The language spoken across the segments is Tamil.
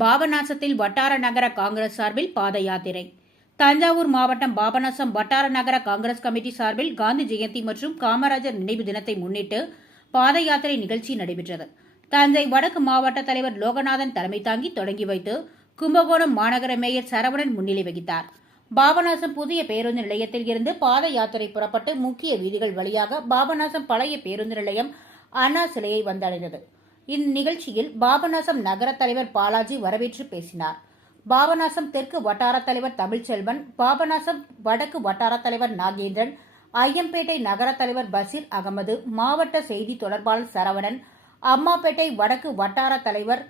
பாபநாசத்தில் வட்டார நகர காங்கிரஸ் சார்பில் பாத யாத்திரை. தஞ்சாவூர் மாவட்டம் பாபநாசம் வட்டார நகர காங்கிரஸ் கமிட்டி சார்பில் காந்தி ஜெயந்தி மற்றும் காமராஜர் நினைவு தினத்தை முன்னிட்டு பாத யாத்திரை நிகழ்ச்சி நடைபெற்றது. தஞ்சை வடக்கு மாவட்ட தலைவர் லோகநாதன் தலைமை தாங்கி தொடங்கி வைத்து கும்பகோணம் மாநகர மேயர் சரவணன் முன்னிலை வகித்தார். பாபநாசம் புதிய பேருந்து நிலையத்தில் இருந்து பாத யாத்திரை புறப்பட்டு முக்கிய வீதிகள் வழியாக பாபநாசம் பழைய பேருந்து நிலையம் அண்ணா சிலையை வந்தடைந்தது. இந்நிகழ்ச்சியில் பாபநாசம் நகர தலைவர் பாலாஜி வரவேற்று பேசினார். பாபநாசம் தெற்கு வட்டார தலைவர் தமிழ்ச்செல்வன் பாபநாசம் வடக்கு வட்டார தலைவர் நாகேந்திரன் ஐயம்பேட்டை நகர தலைவர் பசீர் அகமது மாவட்ட செய்தி தொடர்பாளர் சரவணன் அம்மாப்பேட்டை வடக்கு வட்டார தலைவர்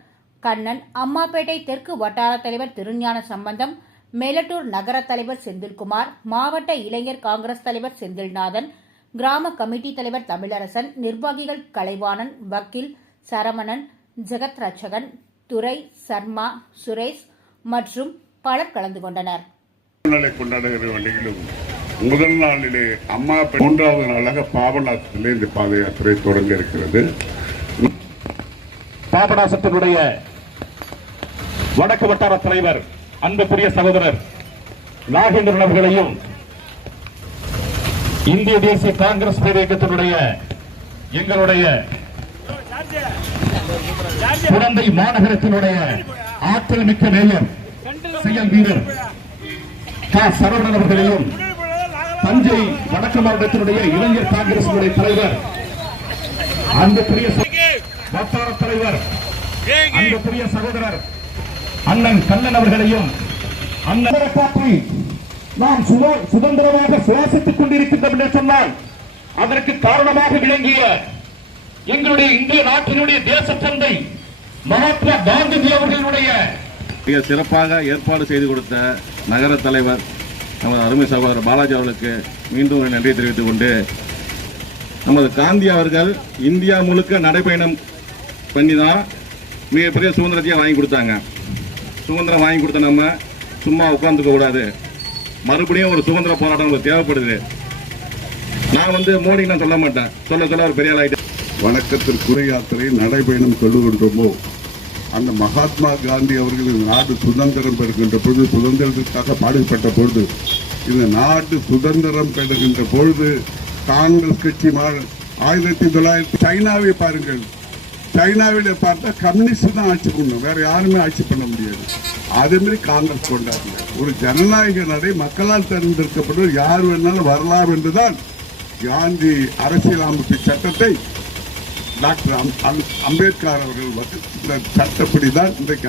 கண்ணன் அம்மாப்பேட்டை தெற்கு வட்டார தலைவர் திருஞான சம்பந்தம் மேலட்டூர் நகர தலைவர் செந்தில்குமார் மாவட்ட இளைஞர் காங்கிரஸ் தலைவர் செந்தில்நாதன் கிராம கமிட்டி தலைவர் தமிழரசன் நிர்வாகிகள் கலைவாணன் வக்கீல் சரவணன் ஜெகத் ரட்சகன் துரை சர்மா சுரேஷ் மற்றும் பலர் கலந்து கொண்டனர். கொண்டாடுகிற முதல் நாளிலே அம்மா மூன்றாவது நாளாக பாபநாசத்திலே இந்த பாத யாத்திரை தொடங்க இருக்கிறது. பாபநாசத்தினுடைய வடக்கு வட்டார தலைவர் அன்புக்குரிய சகோதரர் நாகேந்திரன் அவர்களையும் இந்திய தேசிய காங்கிரஸ் பேரியக்கத்தினுடைய எங்களுடைய குழந்தை மாநகரத்தினுடைய ஆற்றல் மிக்க நேயர் செயல் வீரர் சரவணன் அவர்களையும் தஞ்சை வடக்கு மாவட்டத்தினுடைய இளைஞர் காங்கிரஸ் தலைவர் அன்புக்குரிய வட்டார தலைவர் அன்புக்குரிய சகோதரர் அண்ணன் கண்ணன் அவர்களையும் அண்ணன் காற்றை நாம் சுதந்திரமாக சுவாசித்துக் கொண்டிருக்கின்றோம் என்று சொன்னால் அதற்கு காரணமாக விளங்கிய எங்களுடைய இந்திய நாட்டினுடைய தேச தந்தை மகாத்மா காந்திஜி அவர்களுடைய மிக சிறப்பாக ஏற்பாடு செய்து கொடுத்த நகர தலைவர் நமது அருமை சகோதரர் பாலாஜி அவர்களுக்கு மீண்டும் ஒரு நன்றி தெரிவித்துக் கொண்டு நமது காந்தி அவர்கள் இந்தியா முழுக்க நடைபயணம் பண்ணி தான் மிகப்பெரிய சுதந்திரத்தையும் வாங்கி கொடுத்தாங்க. சுதந்திரம் வாங்கி கொடுத்த நம்ம சும்மா உட்காந்துக்க கூடாது. மறுபடியும் ஒரு சுதந்திர போராட்டம் தேவைப்படுது. நான் வந்து மோடி நான் சொல்ல மாட்டேன். சொல்ல சொல்ல ஒரு பெரிய ஆளாயிட்டு வணக்கத்திற்குரிய யாத்திரை நடைபயணம் கொள்ளுகின்றோமோ அந்த மகாத்மா காந்தி அவர்களின் நாடு சுதந்திரம் பெறுகின்ற பொழுது சுதந்திரத்திற்காக பாடுபட்ட பொழுது இந்த நாடு சுதந்திரம் பெறுகின்ற பொழுது காங்கிரஸ் கட்சி ஆயிரத்தி தொள்ளாயிரத்தி சைனாவை பாருங்கள். சைனாவில் பார்த்தா கம்யூனிஸ்ட் தான் ஆட்சி பண்ணணும். வேற யாருமே ஆட்சி பண்ண முடியாது. அதே மாதிரி காங்கிரஸ் கொண்டாடுங்க ஒரு ஜனநாயக நடை மக்களால் தேர்ந்தெடுக்கப்பட்டு யார் வேணாலும் வரலாம் என்றுதான் காந்தி அரசியல் அமைப்பு சட்டத்தை டாக்டர் அம்பேத்கர் அவர்கள் வந்து சட்டப்படி தான் இன்றைக்கு